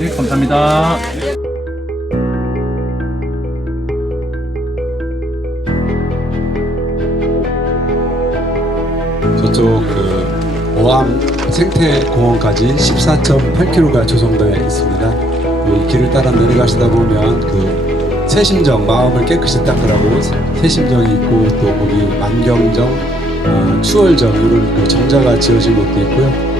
네, 감사합니다. 저쪽 그 오암 생태공원까지 14.8km가 조성되어 있습니다. 이 길을 따라 내려가시다 보면 그 새심정 마음을 깨끗이 닦으라고 새심정이 있고 또 거기 만경정, 어, 추월정 이런 그 정자가 지어진 곳도 있고요.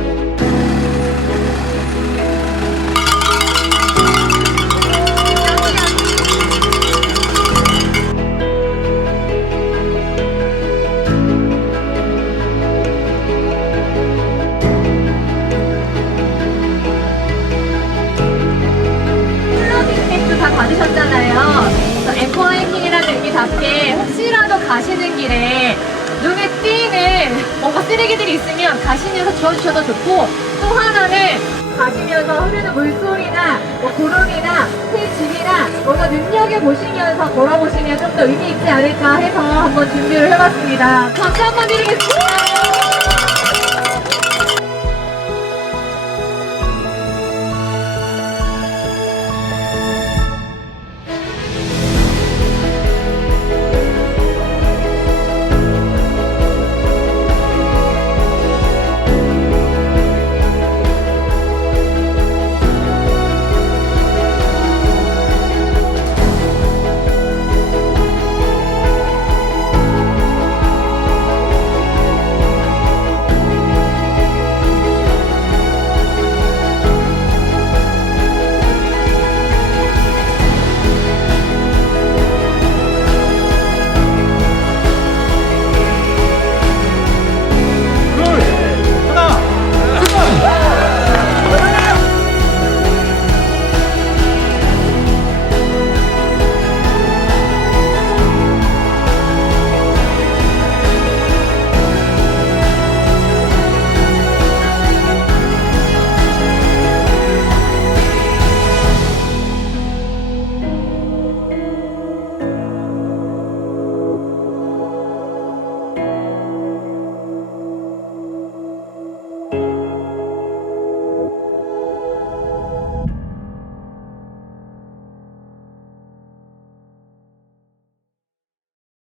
쓰레기들이 있으면 가시면서 주워주셔도 좋고 또 하나는 가시면서 흐르는 물소리나 뭐 구름이나 새집이나 뭔가 눈여겨보시면서 걸어보시면 좀 더 의미 있지 않을까 해서 한번 준비를 해봤습니다. 박수 한번 드리겠습니다.